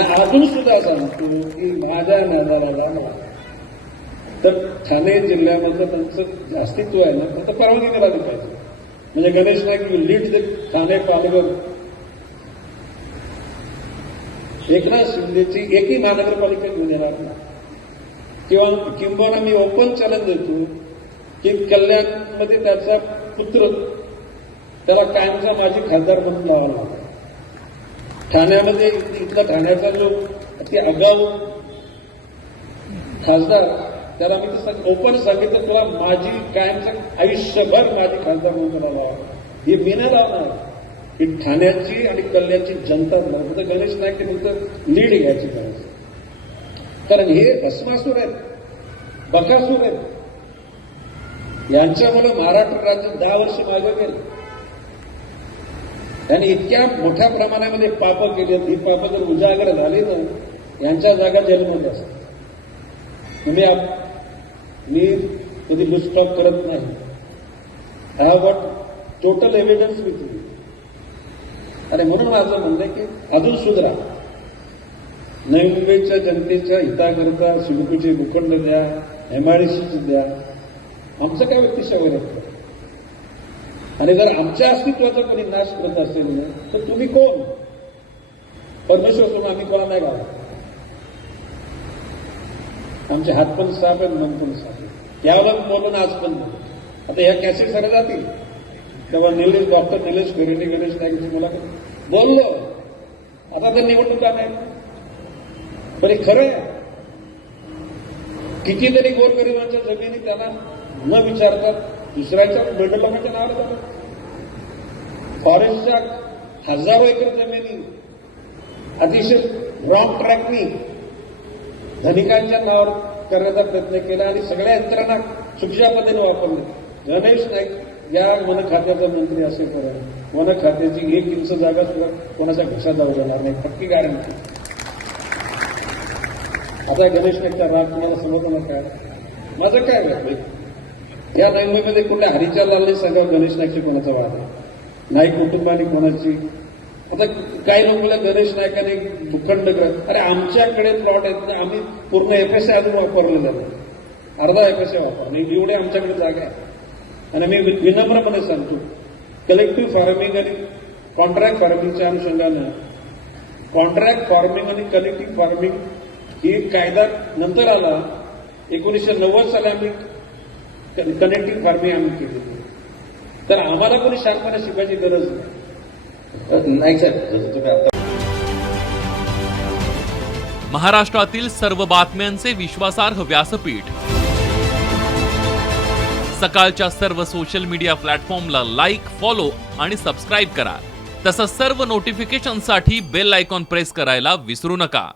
अजून सुद्धा सांगतो की माझ्या नजराला तर ठाणे जिल्ह्यामधलं त्यांचं अस्तित्व आहे ना, फक्त परवानगी मिळाली पाहिजे. म्हणजे गणेश नाईक लीड द ठाणे पालघर. एकनाथ शिंदेची एकही महानगरपालिका घेऊन येणार नाही. किंवा मी ओपन चॅलेंज देतो की कल्याणमध्ये त्याचा पुत्र त्याला कायमचा माजी खासदार म्हणून लावावा लागला. ठाण्यामध्ये इथला ठाण्याचा जो अति आगाऊ खासदार त्याला मी तसं ओपन सांगितलं, तुला माझी कायमचं आयुष्यभर माझी खासदार म्हणून त्याला लावा. हे मी नाही लावणार, ही ठाण्याची आणि कल्याणची जनता फक्त गणेश नाईक ते फक्त लीड घ्यायची गरज. कारण हे भस्मासूर आहेत, बकासूर आहेत. यांच्यामुळे महाराष्ट्र राज्य 10 वर्ष मागे गेलं. त्यांनी इतक्या मोठ्या प्रमाणामध्ये पापं केली, ही पापं जर उजागर झाली ना, यांच्या जागा जेलमध्ये असतात. मी कधी लुस्टॉप करत नाही. हा what total evidence with me. आणि म्हणून माझं म्हणणं आहे की अजून सुधरा. नवी मुंबईच्या जनतेच्या हिताकरता सिडकोचे भूखंड द्या, एमआयडीसी द्या. आमचं काय व्यक्तिशा वगैरे. आणि जर आमच्या अस्तित्वाचा कोणी नाश करत असेल ना, तर तुम्ही कोण? परमेश्वर सोडून आम्ही कोणा नाही घालत. आमचे हात पण साफ आहेत, मन पण साफ आहे. यावर बोलून आज पण आता या कॅसेट सगळ्या जातील तेव्हा डॉक्टर निलेश खरेने गणेश नाईकची मुलाखत बोललो. आता तर निवडणुका नाही, पण हे खरं आहे. कितीतरी गोरगरिबांच्या जमिनी त्यांना न विचारता दुसऱ्याच्या बिल्डरच्या नावावर जातात. फॉरेस्टच्या हजारो एकर जमिनी अतिशय रॉंग ट्रॅकनी धनिकांच्या नावावर करण्याचा प्रयत्न केला आणि सगळ्या यंत्रणा चुकीच्या पद्धतीने वापरले. गणेश नाईक या वन खात्याचा मंत्री असेल करा, वन खात्याची 1 इंच जागा सुद्धा कोणाच्या घशात जाऊ देणार नाही, पक्की गॅरंटी. आता गणेश नाईकचा राग तुम्हाला समजतो ना काय? माझं काय वाटलं या नवीमध्ये कुठल्या हरीच्या लालने सांगा गणेश नाईकची कोणाचा वाद आहे, नाईक कुटुंबाने कोणाची. आता काही लोकांना गणेश नाईकाने भूखंड अरे आमच्याकडे प्लॉट आहेत ना, आम्ही पूर्ण एफएसआय अजून वापरलेलं आहे, अर्धा एफएसआय वापरणे एवढे आमच्याकडे जागा आहे. आणि मी विनम्रपणे सांगतो, कलेक्टिव्ह फार्मिंग आणि कॉन्ट्रॅक्ट फार्मिंगच्या अनुषंगानं कॉन्ट्रॅक्ट फार्मिंग आणि कलेक्टिव्ह फार्मिंग ही कायदा नंतर आला. 1990 साली आम्ही कनेक्टिव्ह फार्मिंग आम्ही केली. तर आम्हाला कोणी शांतपणे शिकायची गरज नाही साहेब. महाराष्ट्रातील सर्व बातम्यांचे विश्वासार्ह व्यासपीठ. सकाळच्या सर्व सोशल मीडिया प्लॅटफॉर्मला लाईक, फॉलो आणि सबस्क्राईब करा. तसंच सर्व नोटिफिकेशनसाठी बेल आयकॉन प्रेस करायला विसरू नका.